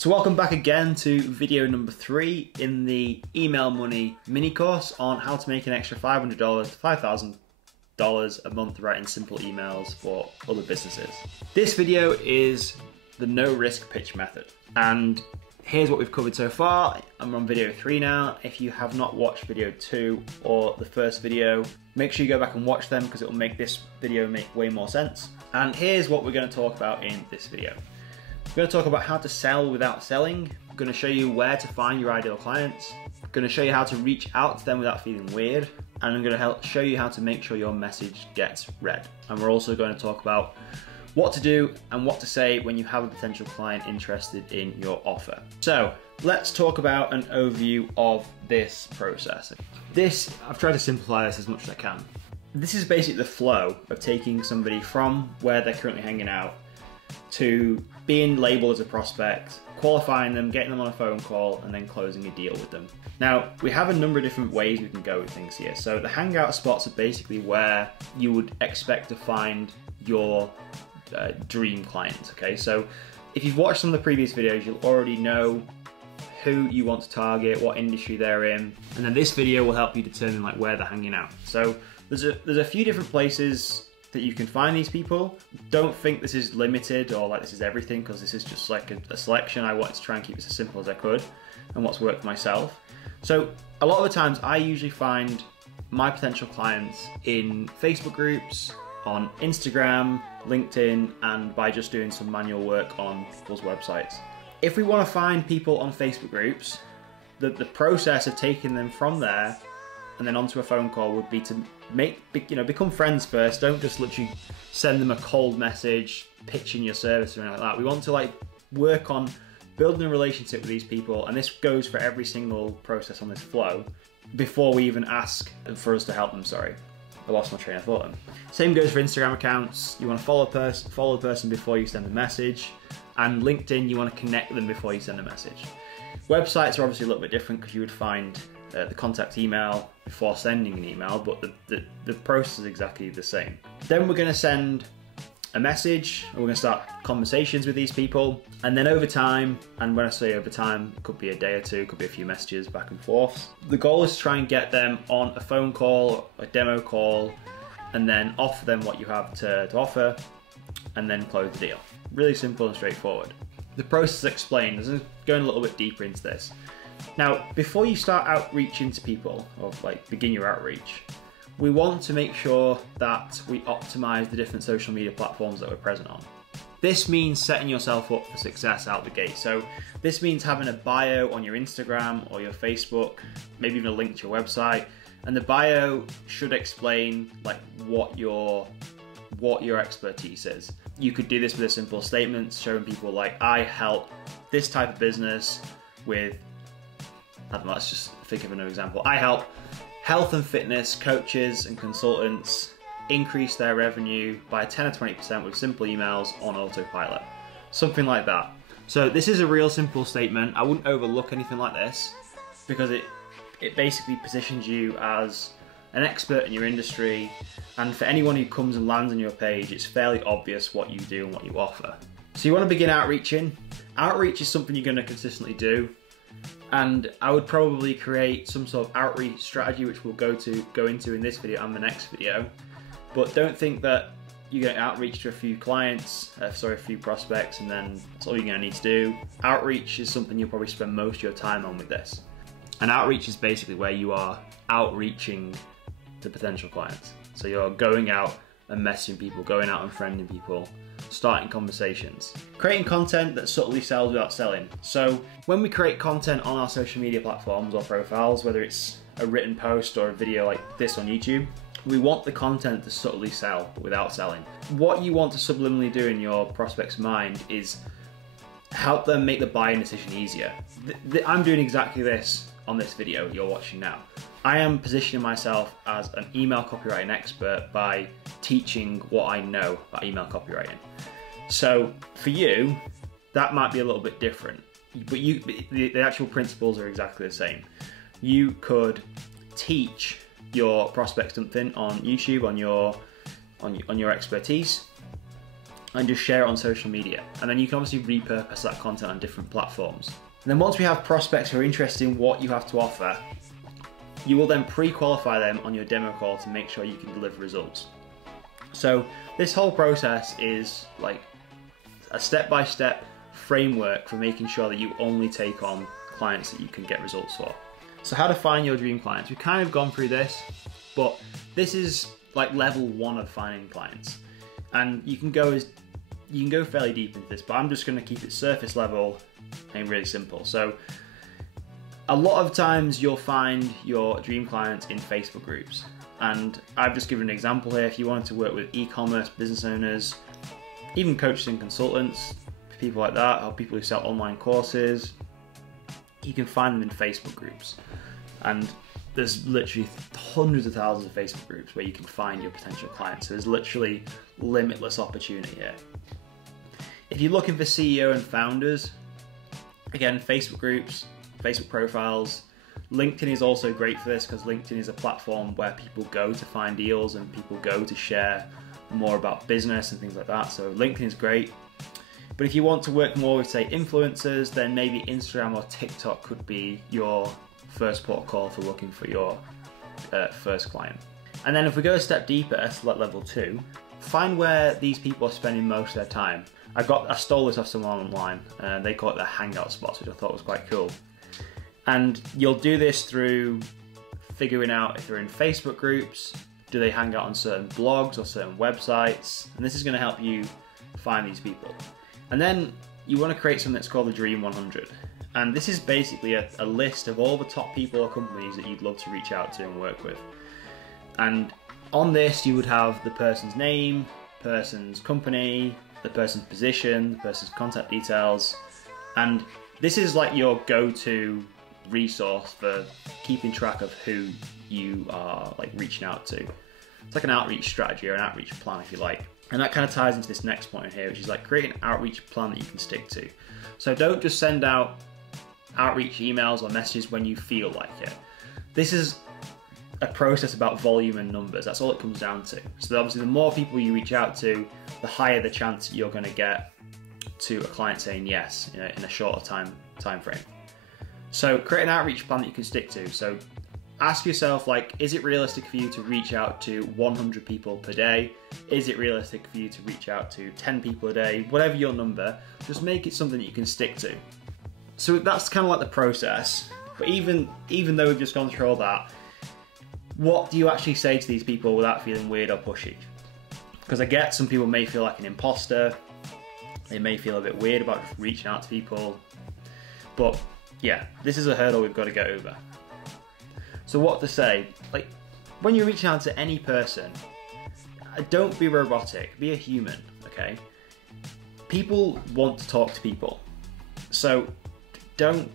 So welcome back again to video number 3 in the Email Money mini course on how to make an extra $500 to $5,000 a month writing simple emails for other businesses. This video is the no risk pitch method, and here's what we've covered so far. I'm on video 3 now. If you have not watched video 2 or the first video, make sure you go back and watch them because it will make this video make way more sense. And here's what we're going to talk about in this video. We're going to talk about how to sell without selling. I'm going to show you where to find your ideal clients. I'm going to show you how to reach out to them without feeling weird. And I'm going to show you how to make sure your message gets read. And we're also going to talk about what to do and what to say when you have a potential client interested in your offer. So let's talk about an overview of this process. I've tried to simplify this as much as I can. This is basically the flow of taking somebody from where they're currently hanging out to being labeled as a prospect, qualifying them, getting them on a phone call, and then closing a deal with them. Now, we have a number of different ways we can go with things here. So the hangout spots are basically where you would expect to find your dream client, okay? So if you've watched some of the previous videos, you'll already know who you want to target, what industry they're in, and then this video will help you determine like where they're hanging out. So there's a few different places that you can find these people. Don't think this is limited or like this is everything, because this is just like a selection. I wanted to try and keep it as simple as I could and what's worked for myself. So a lot of the times I usually find my potential clients in Facebook groups, on Instagram, LinkedIn, and by just doing some manual work on people's websites. If we want to find people on Facebook groups, the process of taking them from there and then onto a phone call would be to become friends first. Don't just literally send them a cold message pitching your service or anything like that. We want to like work on building a relationship with these people, and this goes for every single process on this flow before we even ask for us to help them. Sorry, I lost my train of thought. Same goes for Instagram accounts. You want to follow the person before you send a message, and LinkedIn, you want to connect them before you send a message. Websites are obviously a little bit different because you would find the contact email before sending an email, but the process is exactly the same. Then we're going to send a message, and we're going to start conversations with these people, and then over time, and when I say over time, it could be a day or two, it could be a few messages back and forth. The goal is to try and get them on a phone call, a demo call, and then offer them what you have to offer, and then close the deal. Really simple and straightforward. The process is explained. There's going a little bit deeper into this. Now, before you start outreaching to people, or like begin your outreach, we want to make sure that we optimize the different social media platforms that we're present on. This means setting yourself up for success out the gate. So this means having a bio on your Instagram or your Facebook, maybe even a link to your website, and the bio should explain like what your expertise is. You could do this with a simple statement showing people like, I help this type of business with, I don't know, let's just think of another example. I help health and fitness coaches and consultants increase their revenue by 10 or 20% with simple emails on autopilot. Something like that. So this is a real simple statement. I wouldn't overlook anything like this because it basically positions you as an expert in your industry, and for anyone who comes and lands on your page, it's fairly obvious what you do and what you offer. So you want to begin outreaching. Outreach is something you're going to consistently do, and I would probably create some sort of outreach strategy which we'll go into in this video and the next video. But don't think that you're going to outreach to a few clients, a few prospects, and then that's all you're going to need to do. Outreach is something you'll probably spend most of your time on with this. And outreach is basically where you are outreaching to potential clients. So you're going out and messaging people, going out and friending people, starting conversations. Creating content that subtly sells without selling. So when we create content on our social media platforms or profiles, whether it's a written post or a video like this on YouTube, we want the content to subtly sell, but without selling. What you want to subliminally do in your prospect's mind is help them make the buying decision easier. I'm doing exactly this on this video you're watching now. I am positioning myself as an email copywriting expert by teaching what I know about email copywriting. So for you, that might be a little bit different, but the actual principles are exactly the same. You could teach your prospects something on YouTube on your expertise, and just share it on social media. And then you can obviously repurpose that content on different platforms. And then once we have prospects who are interested in what you have to offer, you will then pre-qualify them on your demo call to make sure you can deliver results. So this whole process is like a step-by-step framework for making sure that you only take on clients that you can get results for. So how to find your dream clients. We've kind of gone through this, but this is like level 1 of finding clients. And you can go fairly deep into this, but I'm just going to keep it surface level and really simple. So a lot of times you'll find your dream clients in Facebook groups. And I've just given an example here. If you wanted to work with e-commerce business owners, even coaches and consultants, people like that, or people who sell online courses, you can find them in Facebook groups. And there's literally hundreds of thousands of Facebook groups where you can find your potential clients. So there's literally limitless opportunity here. If you're looking for CEO and founders, again, Facebook groups, Facebook profiles. LinkedIn is also great for this because LinkedIn is a platform where people go to find deals and people go to share more about business and things like that. So LinkedIn is great. But if you want to work more with, say, influencers, then maybe Instagram or TikTok could be your first port of call for looking for your first client. And then if we go a step deeper, so at level 2, find where these people are spending most of their time. I stole this off someone online, and they call it their hangout spots, which I thought was quite cool. And you'll do this through figuring out if they're in Facebook groups, do they hang out on certain blogs or certain websites, and this is going to help you find these people. And then you want to create something that's called the Dream 100. And this is basically a list of all the top people or companies that you'd love to reach out to and work with. And on this, you would have the person's name, person's company, the person's position, the person's contact details. And this is like your go-to resource for keeping track of who you are like reaching out to. It's like an outreach strategy or an outreach plan, if you like. And that kind of ties into this next point here, which is like create an outreach plan that you can stick to. So don't just send out outreach emails or messages when you feel like it. This is a process about volume and numbers. That's all it comes down to. So obviously the more people you reach out to, the higher the chance that you're going to get to a client saying yes in a shorter time frame. So create an outreach plan that you can stick to. So ask yourself, like, is it realistic for you to reach out to 100 people per day? Is it realistic for you to reach out to 10 people a day? Whatever your number, just make it something that you can stick to. So that's kind of like the process. But even though we've just gone through all that, what do you actually say to these people without feeling weird or pushy? Because I get some people may feel like an imposter. They may feel a bit weird about just reaching out to people. But yeah, this is a hurdle we've got to get over. So what to say? Like, when you're reaching out to any person, don't be robotic, be a human, okay? People want to talk to people. So don't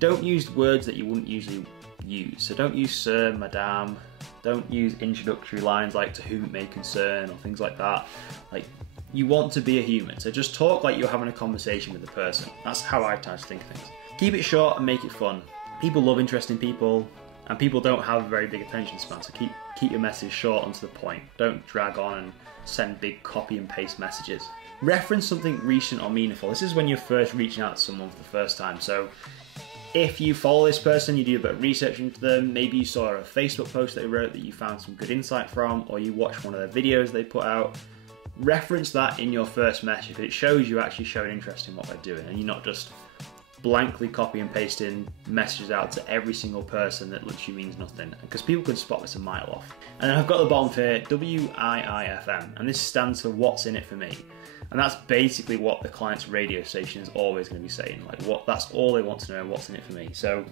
use words that you wouldn't usually use. So don't use sir, madame, don't use introductory lines like to whom it may concern or things like that. Like, you want to be a human, so just talk like you're having a conversation with the person. That's how I try to think of things. Keep it short and make it fun. People love interesting people, and people don't have a very big attention span, so keep your message short and to the point. Don't drag on and send big copy and paste messages. Reference something recent or meaningful. This is when you're first reaching out to someone for the first time. So if you follow this person, you do a bit of research into them, maybe you saw a Facebook post they wrote that you found some good insight from, or you watched one of their videos they put out, reference that in your first message. It shows you actually showing interest in what they're doing, and you're not just blankly copy and pasting messages out to every single person that literally means nothing, because people can spot this a mile off. And then I've got at the bottom here, WIIFM, and this stands for what's in it for me. And that's basically what the client's radio station is always going to be saying. Like, that's all they want to know, what's in it for me. So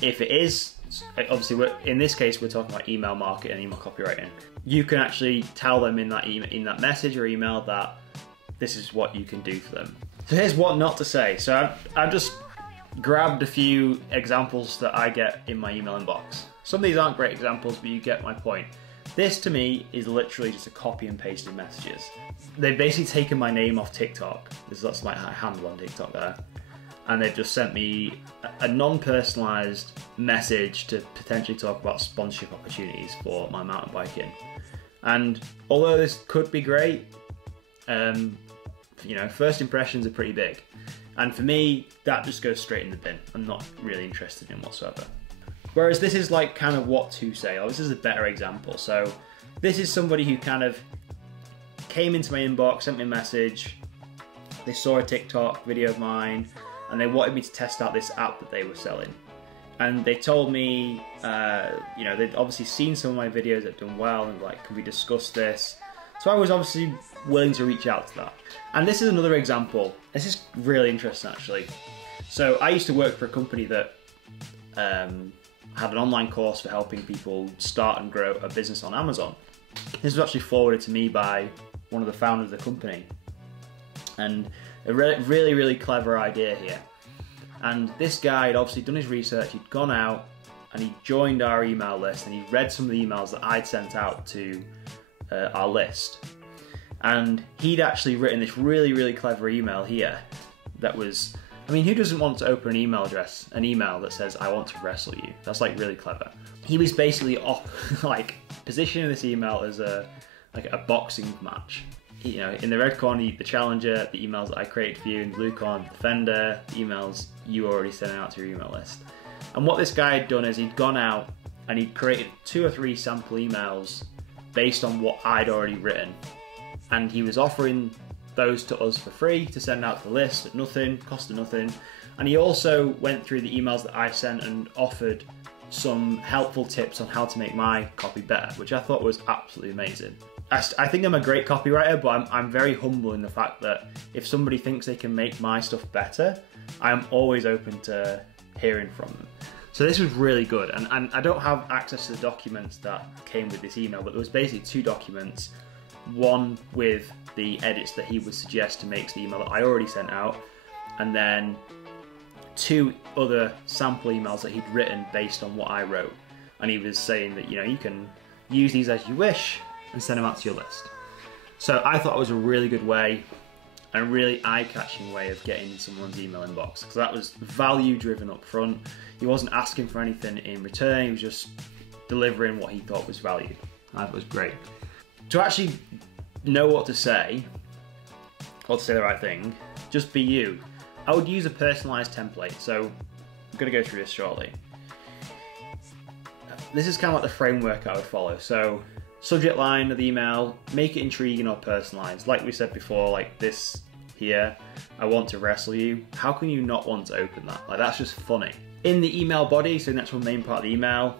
if it is, obviously in this case we're talking about email marketing and email copywriting, you can actually tell them in that message or email that this is what you can do for them. So here's what not to say. So I've just grabbed a few examples that I get in my email inbox. Some of these aren't great examples, but you get my point. This to me is literally just a copy and paste of messages. They've basically taken my name off TikTok. That's my handle on TikTok there. And they've just sent me a non-personalized message to potentially talk about sponsorship opportunities for my mountain biking. And although this could be great, first impressions are pretty big. And for me, that just goes straight in the bin. I'm not really interested in whatsoever. Whereas this is like kind of what to say. Oh, this is a better example. So this is somebody who kind of came into my inbox, sent me a message. They saw a TikTok video of mine and they wanted me to test out this app that they were selling. And they told me, they'd obviously seen some of my videos that had done well and like, can we discuss this? So I was obviously willing to reach out to that. And this is another example. This is really interesting actually. So I used to work for a company that had an online course for helping people start and grow a business on Amazon. This was actually forwarded to me by one of the founders of the company. And a really, really clever idea here. And this guy had obviously done his research, he'd gone out and he joined our email list and he read some of the emails that I'd sent out to our list. And he'd actually written this really, really clever email here that was, I mean, who doesn't want to open an email that says, I want to wrestle you? That's like really clever. He was basically positioning this email as a boxing match. In the red corner, the challenger, the emails that I created for you, in the blue corner, the defender, the emails you already sent out to your email list. And what this guy had done is he'd gone out and he'd created 2 or 3 sample emails based on what I'd already written. And he was offering those to us for free to send out to the list at nothing, costed nothing. And he also went through the emails that I sent and offered some helpful tips on how to make my copy better, which I thought was absolutely amazing. I think I'm a great copywriter, but I'm very humble in the fact that if somebody thinks they can make my stuff better, I'm always open to hearing from them. So this was really good, and I don't have access to the documents that came with this email, but there was basically 2 documents, one with the edits that he would suggest to make the email that I already sent out, and then 2 other sample emails that he'd written based on what I wrote. And he was saying that, you can use these as you wish and send them out to your list. So I thought it was a really good way and a really eye-catching way of getting in someone's email inbox, because that was value-driven up front. He wasn't asking for anything in return, he was just delivering what he thought was value. I thought it was great. To actually know what to say, or to say the right thing, just be you. I would use a personalized template, so I'm going to go through this shortly. This is kind of like the framework I would follow. So subject line of the email, make it intriguing or personalized. Like we said before, like this here, I want to wrestle you. How can you not want to open that? Like, that's just funny. In the email body, so the actual main part of the email,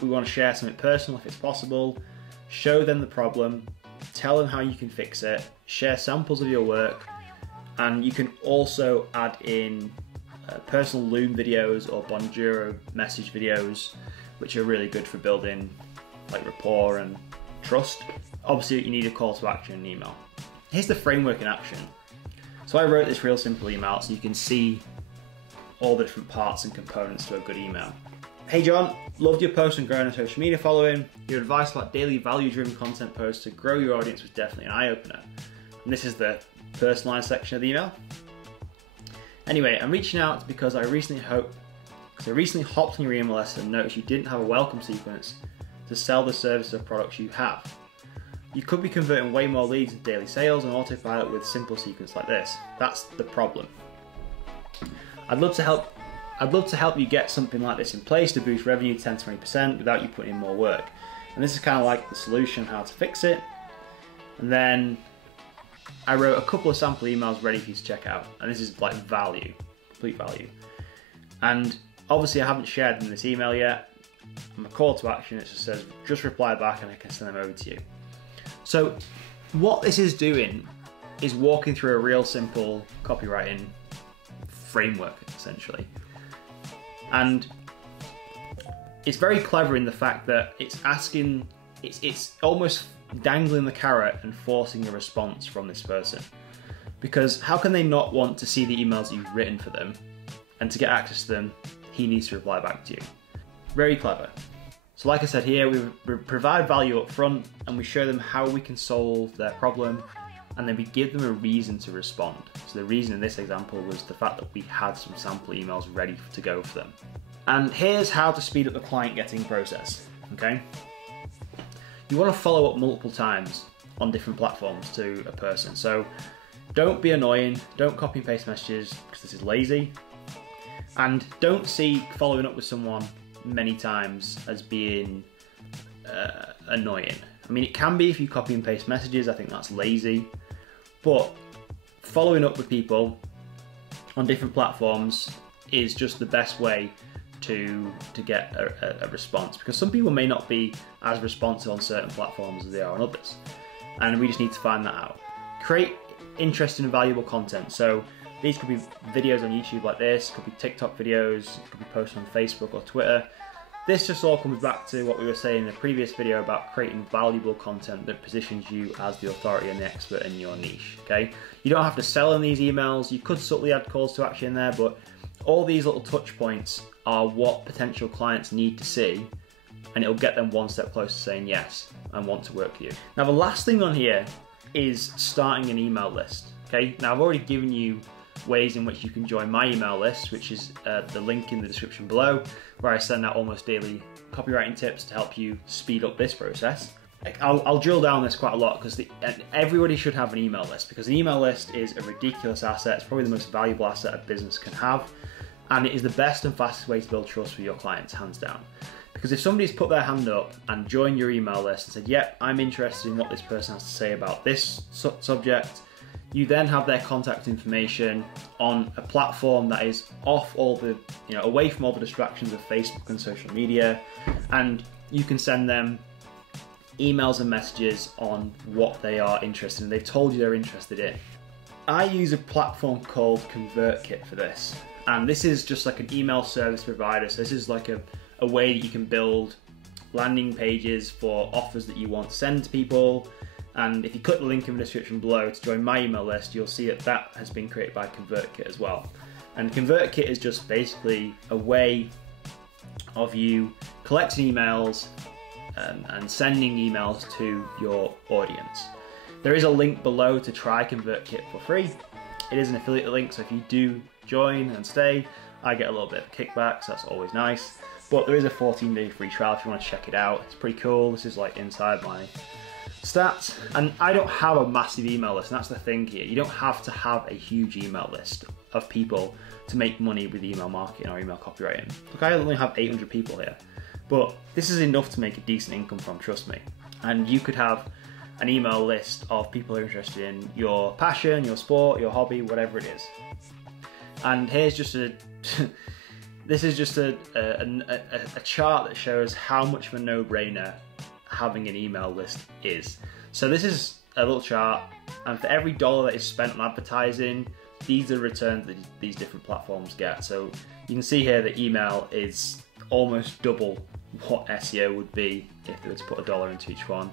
we want to share something personal if it's possible, show them the problem, tell them how you can fix it, share samples of your work, and you can also add in personal Loom videos or Bonjoro message videos, which are really good for building like rapport and trust. Obviously, you need a call to action in an email. Here's the framework in action. So I wrote this real simple email so you can see all the different parts and components to a good email. Hey John, loved your post on growing a social media following. Your advice about daily value-driven content posts to grow your audience was definitely an eye-opener. And this is the personalized section of the email. Anyway, I'm reaching out because I recently hopped on your email list and noticed you didn't have a welcome sequence to sell the services or products you have. You could be converting way more leads into daily sales on autopilot with simple sequence like this. That's the problem. I'd love to help you get something like this in place to boost revenue 10-20% without you putting in more work. And this is kind of like the solution, how to fix it. And then I wrote a couple of sample emails ready for you to check out. And this is like value, complete value. And obviously I haven't shared them in this email yet. And my call to action, it just says, just reply back and I can send them over to you. So what this is doing is walking through a real simple copywriting framework, essentially. And it's very clever in the fact that it's almost dangling the carrot and forcing a response from this person. Because how can they not want to see the emails you've written for them? And to get access to them, he needs to reply back to you. Very clever. So like I said here, we provide value up front and we show them how we can solve their problem, and then we give them a reason to respond. So the reason in this example was the fact that we had some sample emails ready to go for them. And here's how to speed up the client getting process, okay? You want to follow up multiple times. on different platforms to a person. So don't be annoying, don't copy and paste messages because this is lazy, and don't see following up with someone many times as being annoying. I mean, it can be if you copy and paste messages, I think that's lazy, but following up with people on different platforms is just the best way to get a response, because some people may not be as responsive on certain platforms as they are on others, and we just need to find that out. Create interesting and valuable content. So these could be videos on YouTube like this, could be TikTok videos, could be posted on Facebook or Twitter. This just all comes back to what we were saying in the previous video about creating valuable content that positions you as the authority and the expert in your niche, okay? You don't have to sell in these emails. You could subtly add calls to action in there, but all these little touch points are what potential clients need to see, and it'll get them one step closer to saying yes and want to work with you. Now, the last thing on here is starting an email list, okay? Now, I've already given you ways in which you can join my email list, which is the link in the description below, where I send out almost daily copywriting tips to help you speed up this process. I'll drill down this quite a lot, because everybody should have an email list, because an email list is a ridiculous asset. It's probably the most valuable asset a business can have, and it is the best and fastest way to build trust with your clients, hands down. Because if somebody's put their hand up and joined your email list and said, yep, I'm interested in what this person has to say about this subject, you then have their contact information on a platform that is off all the, away from all the distractions of Facebook and social media, and you can send them emails and messages on what they are interested in. They've told you they're interested in. I use a platform called ConvertKit for this, and this is just like an email service provider. So this is like a way that you can build landing pages for offers that you want to send to people. And if you click the link in the description below to join my email list, you'll see that has been created by ConvertKit as well. And ConvertKit is just basically a way of you collecting emails and sending emails to your audience. There is a link below to try ConvertKit for free. It is an affiliate link, so if you do join and stay, I get a little bit of kickback, so that's always nice. But there is a 14-day free trial if you want to check it out. It's pretty cool. This is like inside my stats, and I don't have a massive email list, and that's the thing here. You don't have to have a huge email list of people to make money with email marketing or email copywriting. Look, I only have 800 people here, but this is enough to make a decent income from, trust me. And you could have an email list of people who are interested in your passion, your sport, your hobby, whatever it is. And here's just this is just a chart that shows how much of a no-brainer having an email list is. So this is a little chart, and for every dollar that is spent on advertising, these are the returns that these different platforms get. So you can see here that email is almost double what SEO would be if they were to put $1 into each one.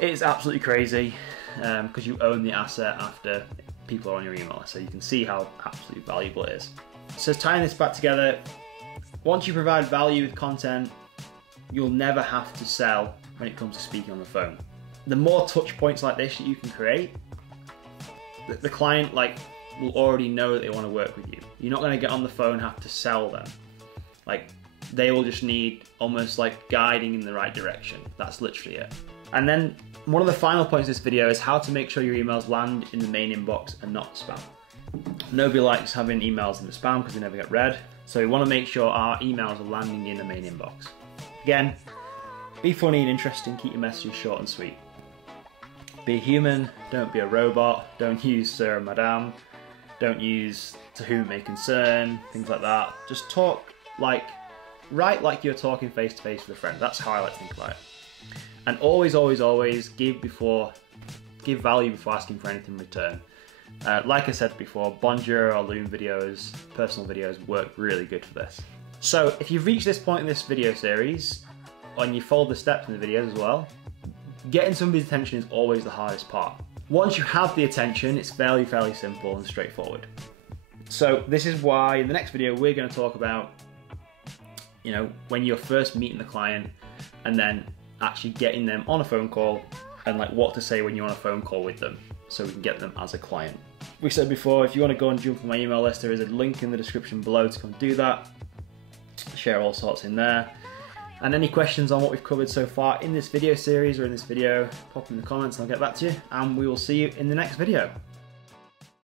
It's absolutely crazy, because you own the asset after people are on your email list. So you can see how absolutely valuable it is. So tying this back together, once you provide value with content, you'll never have to sell when it comes to speaking on the phone. The more touch points like this that you can create, the client will already know that they want to work with you. You're not going to get on the phone and have to sell them. They will just need almost like guiding in the right direction. That's literally it. And then one of the final points of this video is how to make sure your emails land in the main inbox and not spam. Nobody likes having emails in the spam because they never get read. So we want to make sure our emails are landing in the main inbox. Again, be funny and interesting, keep your messages short and sweet. Be a human, don't be a robot, don't use sir and madam, don't use to whom it may concern, things like that. Just write like you're talking face to face with a friend. That's how I like to think about it. And always, always, always give value before asking for anything in return. Like I said before, Bonjour or Loom videos, personal videos work really good for this. So if you've reached this point in this video series, and you followed the steps in the videos as well, getting somebody's attention is always the hardest part. Once you have the attention, it's fairly simple and straightforward. So this is why in the next video we're going to talk about, when you're first meeting the client and then actually getting them on a phone call and what to say when you're on a phone call with them so we can get them as a client. We said before, if you want to go and jump on my email list, there is a link in the description below to come do that. Share all sorts in there. And any questions on what we've covered so far in this video series or in this video, pop in the comments and I'll get back to you. And we will see you in the next video.